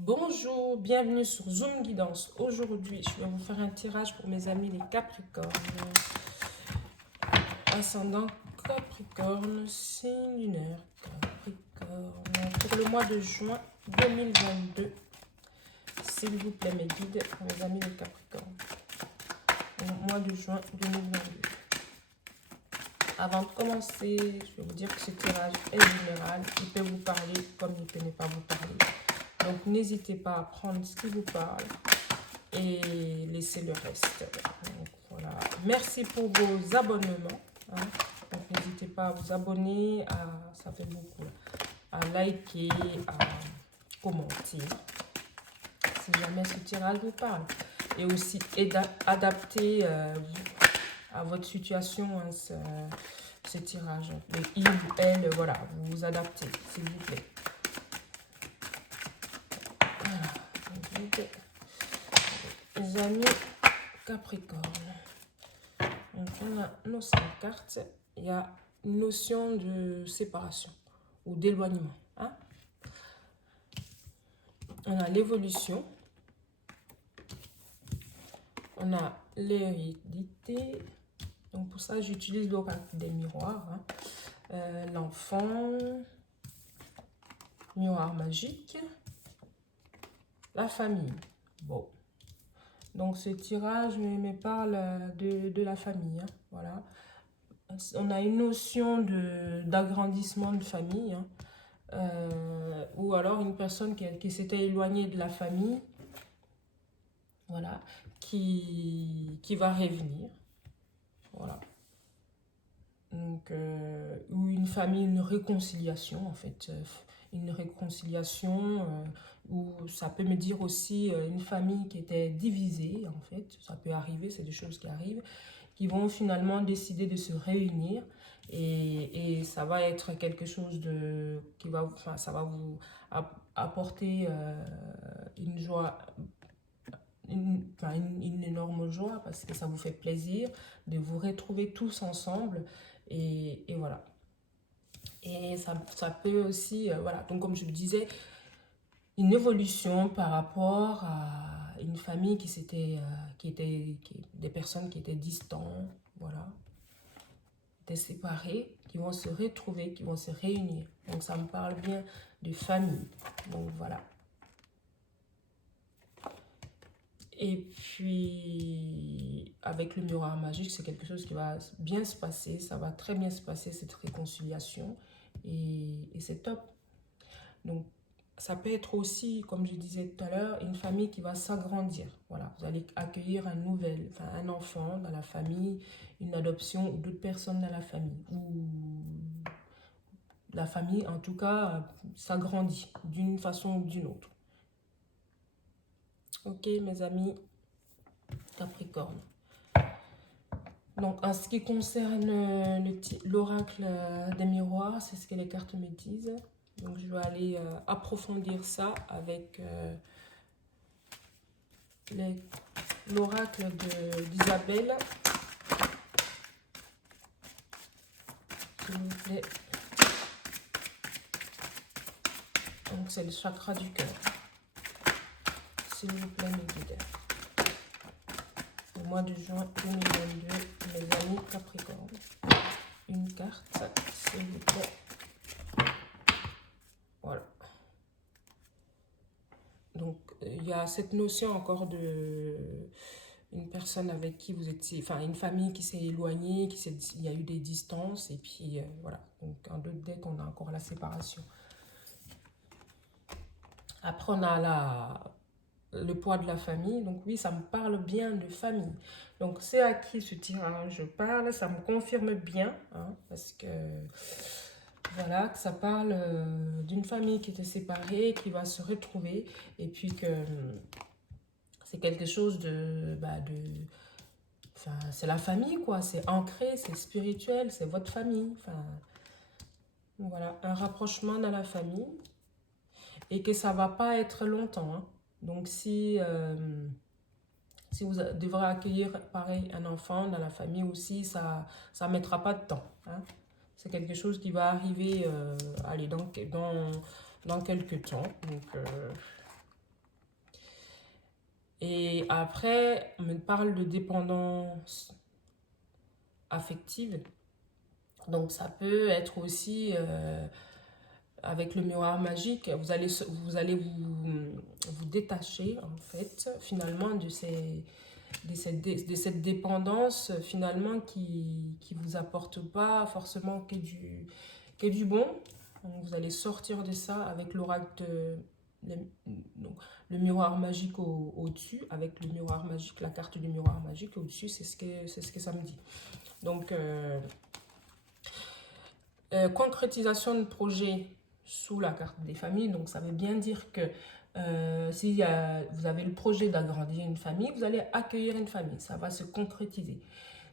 Bonjour, bienvenue sur Zoom Guidance. Aujourd'hui, je vais vous faire un tirage pour mes amis les Capricornes. Ascendant Capricorne, signe lunaire Capricorne. Pour le mois de juin 2022, s'il vous plaît mes guides, pour mes amis les Capricornes. Le mois de juin 2022. Avant de commencer, je vais vous dire que ce tirage est général. Il peut vous parler comme il ne peut ne pas vous parler. Donc, n'hésitez pas à prendre ce qui vous parle et laisser le reste. Donc, voilà. Merci pour vos abonnements. Hein. Donc, n'hésitez pas à vous abonner, ça fait beaucoup, à liker, à commenter, si jamais ce tirage vous parle. Et aussi adapter à votre situation hein, ce tirage. Mais il ou elle, voilà, vous vous adaptez, s'il vous plaît. Les amis Capricorne. Donc on a nos 5 cartes. Il y a une notion de séparation ou d'éloignement. Hein? On a l'évolution. On a l'hérédité. Donc pour ça, j'utilise l'oracle des miroirs. Hein. L'enfant. Miroir magique. La famille. Bon. Donc ce tirage me parle de la famille. Hein. Voilà. On a une notion d'agrandissement de famille. Hein. Ou alors une personne qui s'était éloignée de la famille. Voilà. Qui va revenir. Voilà. Donc, ou une famille, une réconciliation en fait. Une réconciliation ou ça peut me dire aussi une famille qui était divisée en fait. Ça peut arriver, c'est des choses qui arrivent. Qui vont finalement décider de se réunir et ça va être quelque chose de qui va, enfin, ça va vous apporter une joie, une énorme joie parce que ça vous fait plaisir de vous retrouver tous ensemble et voilà. Et ça peut aussi, voilà, donc comme je le disais, une évolution par rapport à une famille des personnes qui étaient distantes, voilà, des séparés, qui vont se retrouver, qui vont se réunir. Donc ça me parle bien de famille. Donc voilà. Et puis, avec le miroir magique, c'est quelque chose qui va bien se passer. Ça va très bien se passer, cette réconciliation. Et c'est top. Donc, ça peut être aussi, comme je disais tout à l'heure, une famille qui va s'agrandir. Voilà, vous allez accueillir un enfant dans la famille, une adoption ou d'autres personnes dans la famille. Ou la famille, en tout cas, s'agrandit d'une façon ou d'une autre. Ok, mes amis Capricorne. Donc, en ce qui concerne l'oracle des miroirs, c'est ce que les cartes me disent. Donc, je vais aller approfondir ça avec l'oracle d'Isabelle. S'il vous plaît. Donc, c'est le chakra du cœur. S'il vous plaît, mes guides. Au mois de juin 2022, mes amis Capricorne. Une carte, s'il vous plaît. Voilà. Donc, il y a cette notion encore de une personne avec qui vous étiez, enfin, une famille qui s'est éloignée, il y a eu des distances, et puis voilà. Donc, en d'autres decks, on a encore la séparation. Après, on a le poids de la famille. Donc, oui, ça me parle bien de famille. Donc, c'est à qui ce tirage parle. Ça me confirme bien, hein, parce que voilà, que ça parle d'une famille qui était séparée, qui va se retrouver, et puis que c'est quelque chose enfin, c'est la famille, quoi. C'est ancré, c'est spirituel, c'est votre famille. Enfin, voilà, un rapprochement dans la famille, et que ça va pas être longtemps. Hein. Donc, si vous devrez accueillir, pareil, un enfant dans la famille aussi, ça ne mettra pas de temps. Hein. C'est quelque chose qui va arriver allez, dans quelques temps. Donc, Et après, on me parle de dépendance affective. Donc, ça peut être aussi avec le miroir magique, vous détacher, en fait, finalement, de cette dépendance, finalement, qui vous apporte pas forcément que du bon. Donc, vous allez sortir de ça avec l'oracle le miroir magique au-dessus, avec le miroir magique, la carte du miroir magique au-dessus, c'est ce que ça me dit. Donc, concrétisation de projet sous la carte des familles, donc ça veut bien dire que si vous avez le projet d'agrandir une famille, vous allez accueillir une famille, ça va se concrétiser.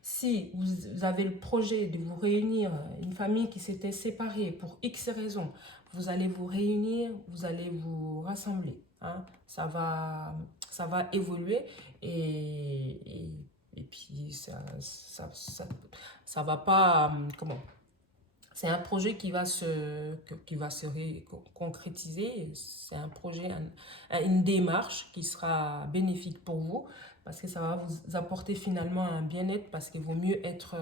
Si vous avez le projet de vous réunir, une famille qui s'était séparée pour X raisons, vous allez vous réunir, vous allez vous rassembler. Hein. Ça va évoluer et puis ça va pas, comment? C'est un projet qui va se concrétiser. C'est un projet, une démarche qui sera bénéfique pour vous parce que ça va vous apporter finalement un bien-être parce qu'il vaut mieux être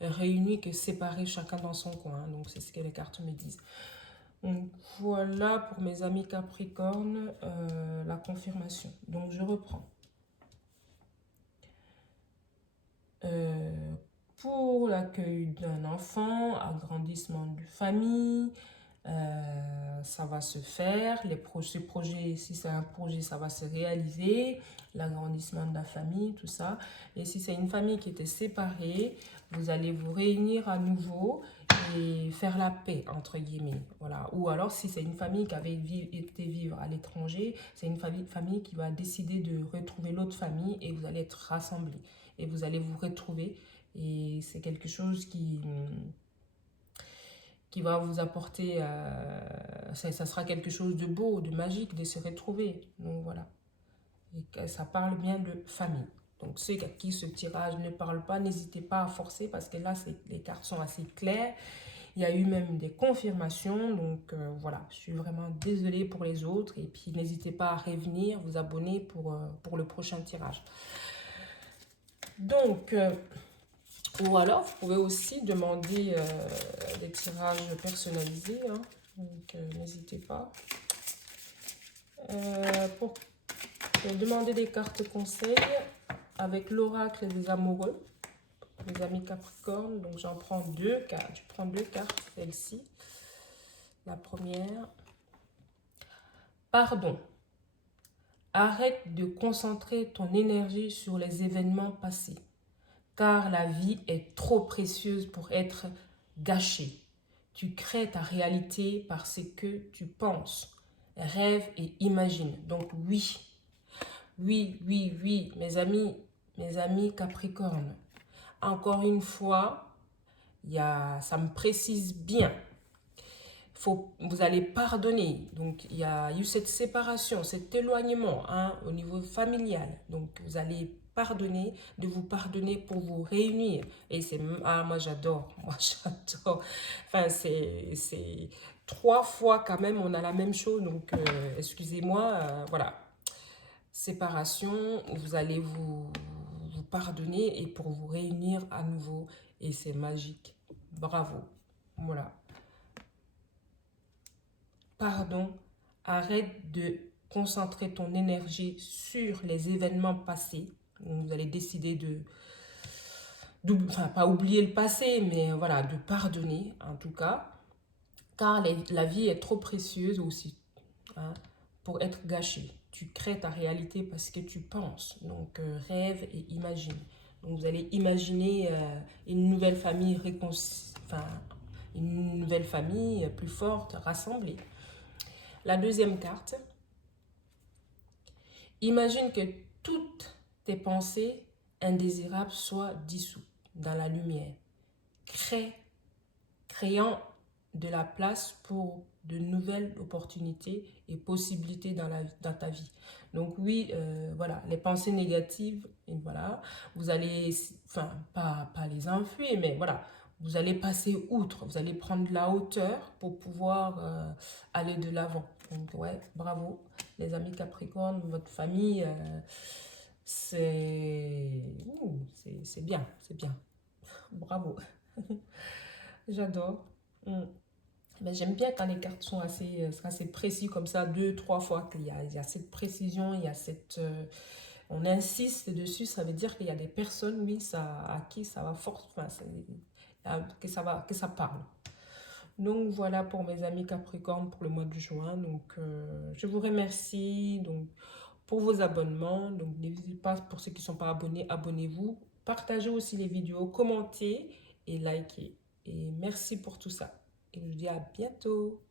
réunis que séparés chacun dans son coin. Donc, c'est ce que les cartes me disent. Donc, voilà pour mes amis Capricorne, la confirmation. Donc, je reprends. Pour l'accueil d'un enfant, agrandissement de famille, ça va se faire. Ce projet, si c'est un projet, ça va se réaliser. L'agrandissement de la famille, tout ça. Et si c'est une famille qui était séparée, vous allez vous réunir à nouveau et faire la paix, entre guillemets. Voilà. Ou alors, si c'est une famille qui avait été vivre à l'étranger, c'est une famille qui va décider de retrouver l'autre famille et vous allez être rassemblés. Et vous allez vous retrouver. Et c'est quelque chose qui va vous apporter, ça sera quelque chose de beau, de magique, de se retrouver. Donc voilà. Et ça parle bien de famille. Donc ceux à qui ce tirage ne parle pas, n'hésitez pas à forcer parce que là, les cartes sont assez claires. Il y a eu même des confirmations. Donc voilà, je suis vraiment désolée pour les autres. Et puis n'hésitez pas à revenir, vous abonner pour le prochain tirage. Donc... ou alors, vous pouvez aussi demander des tirages personnalisés. Hein. Donc, n'hésitez pas. Pour demander des cartes conseils avec l'oracle des amoureux, les amis Capricorne. Donc, j'en prends deux cartes. Je prends deux cartes, celle-ci. La première. Pardon. Arrête de concentrer ton énergie sur les événements passés. Car la vie est trop précieuse pour être gâchée. Tu crées ta réalité par ce que tu penses, rêve et imagine. Donc oui, mes amis Capricorne. Encore une fois, ça me précise bien. Vous allez pardonner. Donc, il y a eu cette séparation, cet éloignement hein, au niveau familial. Donc, vous allez pardonner, de vous pardonner pour vous réunir. Et c'est... Ah, moi, j'adore. Moi, j'adore. Enfin, c'est 3 fois quand même, on a la même chose. Donc, excusez-moi, voilà. Séparation, vous allez vous pardonner et pour vous réunir à nouveau. Et c'est magique. Bravo. Voilà. Pardon, arrête de concentrer ton énergie sur les événements passés. Vous allez décider enfin pas oublier le passé, mais voilà, de pardonner en tout cas. Car la vie est trop précieuse aussi hein, pour être gâchée. Tu crées ta réalité parce que tu penses. Donc rêve et imagine. Donc vous allez imaginer une nouvelle famille une nouvelle famille plus forte, rassemblée. La deuxième carte, imagine que toutes tes pensées indésirables soient dissoutes dans la lumière, créant de la place pour de nouvelles opportunités et possibilités dans ta vie. Donc oui, voilà, les pensées négatives, et voilà, vous allez, enfin, pas les enfuir, mais voilà, vous allez passer outre, vous allez prendre de la hauteur pour pouvoir aller de l'avant. Donc, ouais, bravo. Les amis Capricorne, votre famille, c'est bien, c'est bien. Bravo. J'adore. Mais j'aime bien quand les cartes sont assez précis comme ça, 2, 3 fois, il y a cette précision, il y a cette... on insiste dessus, ça veut dire qu'il y a des personnes, oui, à qui ça va fort, enfin, que ça parle. Donc voilà pour mes amis Capricorne pour le mois de juin. Donc je vous remercie donc, pour vos abonnements. Donc n'hésitez pas, pour ceux qui ne sont pas abonnés, abonnez-vous. Partagez aussi les vidéos, commentez et likez. Et merci pour tout ça. Et je vous dis à bientôt.